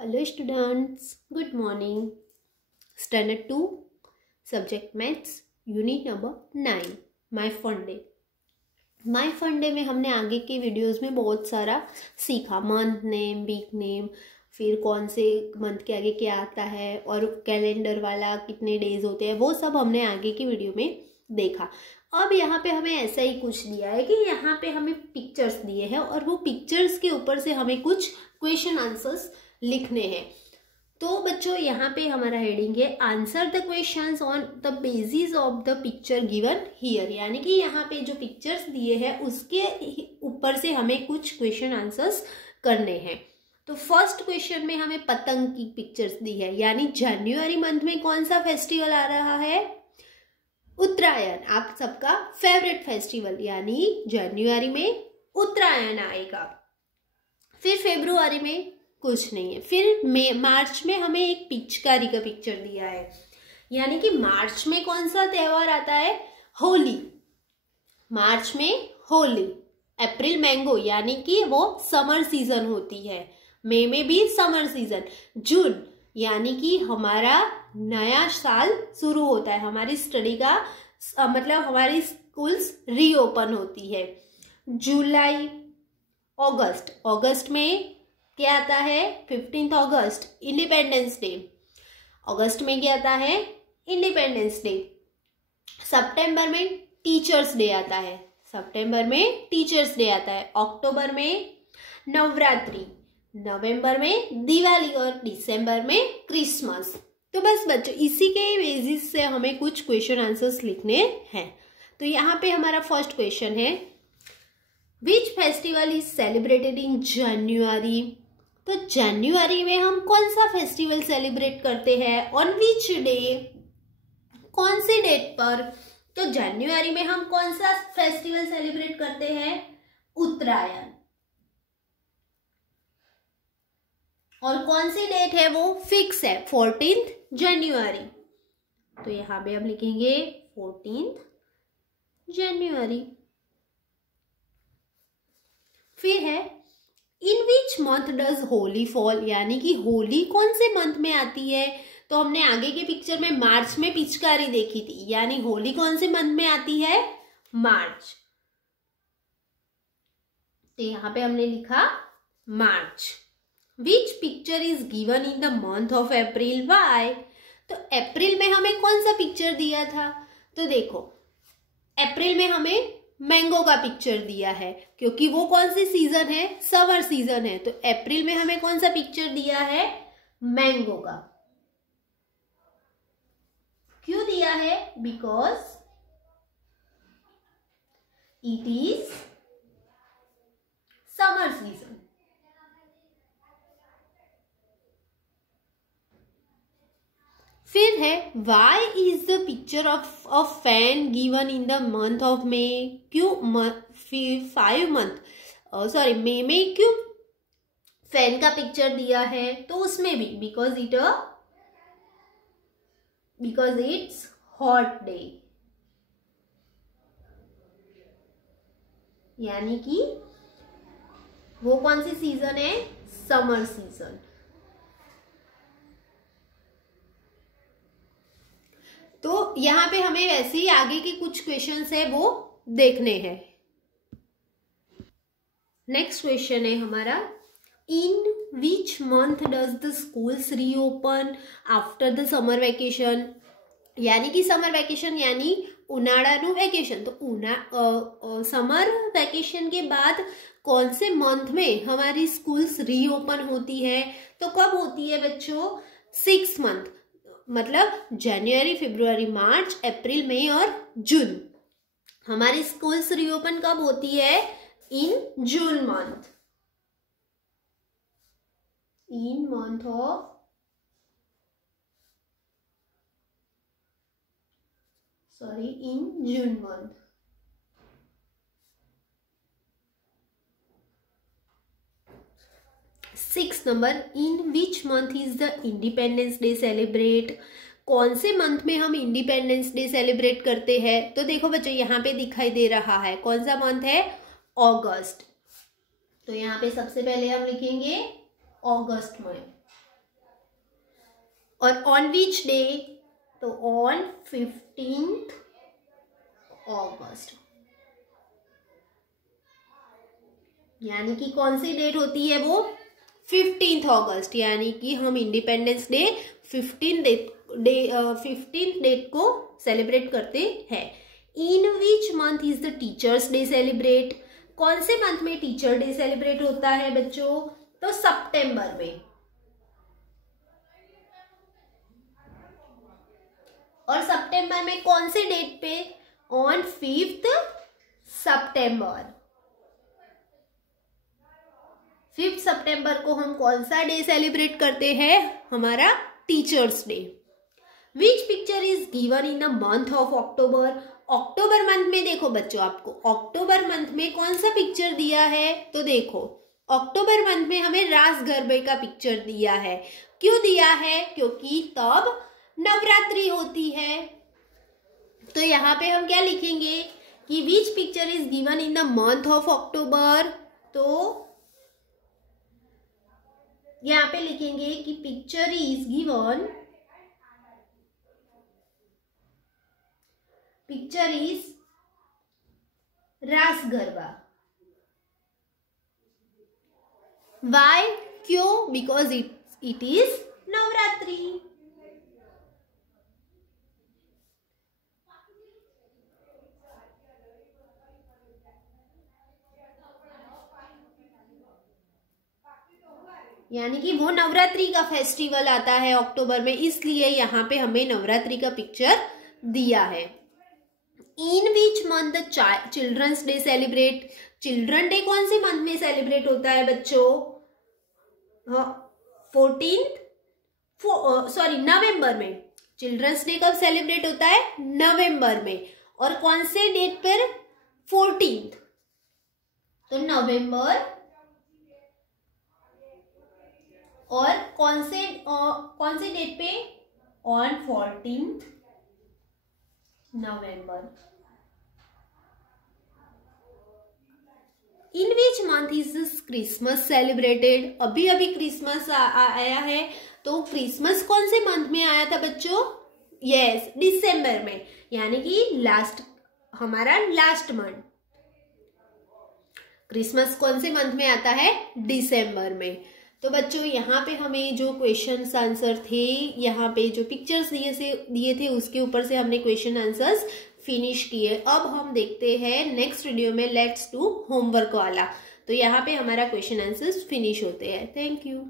Hello students, good morning. Standard 2, Subject Maths, Unit number 9, My Fun Day. My Fun Day में हमने आगे के videos में बहुत सारा सीखा, मंथ नेम, वीक नेम, फिर कौन से मंथ के आगे क्या आता है और कैलेंडर वाला कितने डेज होते हैं, वो सब हमने आगे की वीडियो में देखा। अब यहाँ पे हमें ऐसा ही कुछ दिया है कि यहाँ पे हमें पिक्चर्स दिए हैं और वो पिक्चर्स के ऊपर से हमें कुछ क्वेश्चन आंसर्स लिखने हैं। तो बच्चों यहाँ पे हमारा हेडिंग है answer the questions on the basis of the picture given here, यानी कि यहाँ पे जो पिक्चर्स दिए हैं उसके ऊपर से हमें कुछ क्वेश्चन आंसर्स करने हैं। तो फर्स्ट क्वेश्चन में हमें पतंग की पिक्चर्स दी है, यानी जनवरी मंथ में कौन सा फेस्टिवल आ रहा है? उत्तरायण, आप सबका फेवरेट फेस्टिवल, यानी जनवरी में उत्तरायण आएगा। फिर फरवरी में कुछ नहीं है। फिर मार्च में हमें एक पिचकारी का पिक्चर दिया है, यानी कि मार्च में कौन सा त्योहार आता है? होली, मार्च में होली। अप्रैल मैंगो, यानी कि वो समर सीजन होती है। मई में भी समर सीजन। जून, यानी कि हमारा नया साल शुरू होता है, हमारी स्टडी का मतलब हमारी स्कूल्स रीओपन होती है। जुलाई, अगस्त, अगस्त में क्या आता है? 15 अगस्त, इंडिपेंडेंस डे। अगस्त में क्या आता है? Independence day. सितंबर में टीचर्स डे आता है, सितंबर में टीचर्स डे आता है। अक्टूबर में नवरात्रि, नवंबर में दिवाली और दिसंबर में क्रिसमस। तो बस बच्चों इसी के बेसिस से हमें कुछ क्वेश्चन आंसर्स लिखने हैं। तो यहाँ पे हमारा फर्स्ट क्वेश्चन है which festival is celebrated in January. तो जनवरी में हम कौन सा फेस्टिवल सेलिब्रेट करते हैं? ऑन विच डे, कौन सी डेट पर? तो जनवरी में हम कौन सा फेस्टिवल सेलिब्रेट करते हैं? उत्तरायण। और कौन सी डेट है वो? फिक्स है, 14 जनवरी। तो यहां पे हम लिखेंगे 14 जनवरी। फिर है in which month does Holi fall, यानी कि होली कौन से मंथ में आती है? तो हमने आगे के पिक्चर में मार्च में पिचकारी देखी थी, यानी होली कौन से मंथ में आती है? मार्च। तो यहां पे हमने लिखा मार्च। Which picture is given in the month of April, why? तो अप्रैल में हमें कौन सा पिक्चर दिया था? तो देखो अप्रैल में हमें मैंगो का पिक्चर दिया है, क्योंकि वो कौन सी सीजन है? समर सीजन है। तो अप्रैल में हमें कौन सा पिक्चर दिया है? मैंगो का। क्यों दिया है? Because it is summer season. फिर है why is the picture of a fan given in the month of May. क्यों 5 मंथ सॉरी मई में क्यों फैन का पिक्चर दिया है? तो उसमें भी बिकॉज इट्स हॉट डे, यानी कि वो कौन सी सीजन है? Summer season. तो यहाँ पे हमें वैसे ही आगे के कुछ क्वेश्चंस है वो देखने हैं। नेक्स्ट क्वेश्चन है हमारा in which month does the schools reopen after the summer vacation, यानी कि समर वेकेशन यानी उनाळानु वेकेशन। तो समर वेकेशन के बाद कौन से मंथ में हमारी स्कूल्स रीओपन होती है? तो कब होती है बच्चों? 6 मंथ, मतलब जनवरी, फरवरी, मार्च, अप्रैल, मई और जून। हमारी स्कूल्स रीओपन कब होती है? In June month, in month of in June month. Six number in which month is the Independence Day celebrate. कौन से मंथ में हम इंडिपेंडेंस डे सेलिब्रेट करते हैं? तो देखो बच्चों यहाँ पे दिखाई दे रहा है कौन सा मंथ है? अगस्त। तो यहाँ पे सबसे पहले हम लिखेंगे अगस्त में। और ऑन विच डे, तो ऑन 15th अगस्त, यानी कि कौन सी डेट होती है वो 15th अगस्त, यानी कि हम इंडिपेंडेंस डे 15th डेट को सेलिब्रेट करते हैं। In which month is the Teachers' Day celebrate, कौन से मंथ में टीचर डे सेलिब्रेट होता है बच्चों, तो सितंबर में। और सितंबर में कौन से डेट पे, ऑन 5th सितंबर। 5th सितंबर को हम कौन सा डे सेलिब्रेट करते हैं, हमारा teachers day. Which picture is given in the month of October, October month में देखो बच्चों, आपको अक्टूबर मंथ में कौन सा पिक्चर दिया है, तो देखो अक्टूबर मंथ में हमें रास गरबे का पिक्चर दिया है। क्यों दिया है, क्योंकि तब नवरात्रि होती है। तो यहाँ पे हम क्या लिखेंगे कि विच picture is given in the month of October, तो यहाँ पे लिखेंगे कि picture is given, picture is रास गरबा। वाई, क्यों, बिकॉज इट इज नवरात्रि। यानी कि वो नवरात्रि का फेस्टिवल आता है अक्टूबर में, इसलिए यहाँ पे हमें नवरात्रि का पिक्चर दिया है। In which month the Children's Day celebrate, Children Day कौन से मंथ में सेलिब्रेट होता है बच्चों, नवंबर में। चिल्ड्रंस डे कब सेलिब्रेट होता है, नवंबर में। और कौन से डेट पर, 14th, तो नवंबर। और कौन से डेट पे, on 14th November. In which month is Christmas celebrated, अभी अभी क्रिसमस आया है, तो क्रिसमस कौन से मंथ में आया था बच्चों, यस, दिसंबर में, यानी कि हमारा लास्ट मंथ। क्रिसमस कौन से मंथ में आता है, दिसंबर में। तो बच्चों यहाँ पे हमें जो क्वेश्चंस आंसर थे, यहाँ पे जो पिक्चर्स दिए थे उसके ऊपर से हमने क्वेश्चन आंसर्स फिनिश किए। अब हम देखते हैं नेक्स्ट वीडियो में लेट्स डू होमवर्क वाला। तो यहाँ पे हमारा क्वेश्चन आंसर्स फिनिश होते हैं। Thank you.